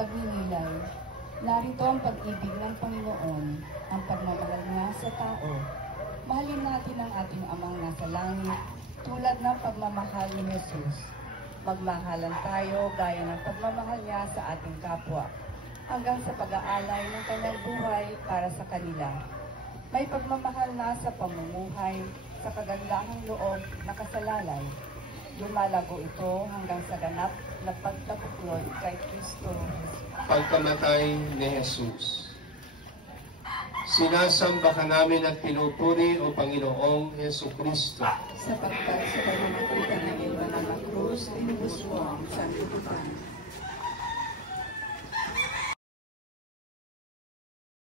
pagninilay. Narito ang pag-ibig ng Panginoon, ang pagmamahal niya sa tao. Mahalin natin ang ating Amang nasa langit, tulad ng pagmamahal ni Jesus. Magmahalan tayo gaya ng pagmamahal niya sa ating kapwa, hanggang sa pag-aalay ng kanyang buhay para sa kanila. May pagmamahal na sa pamumuhay, sa kagandahang loob na kasalalay. Lumalago ito hanggang sa ganap na pagtabuklod kay Kristo. Pagkamatay ni Jesus. Sinasamba ka namin at pinupuri o Panginoong Jesucristo. Sapagkat sa pamamagitan ng iyong banal na krus, tinubos mo ang sanlibutan.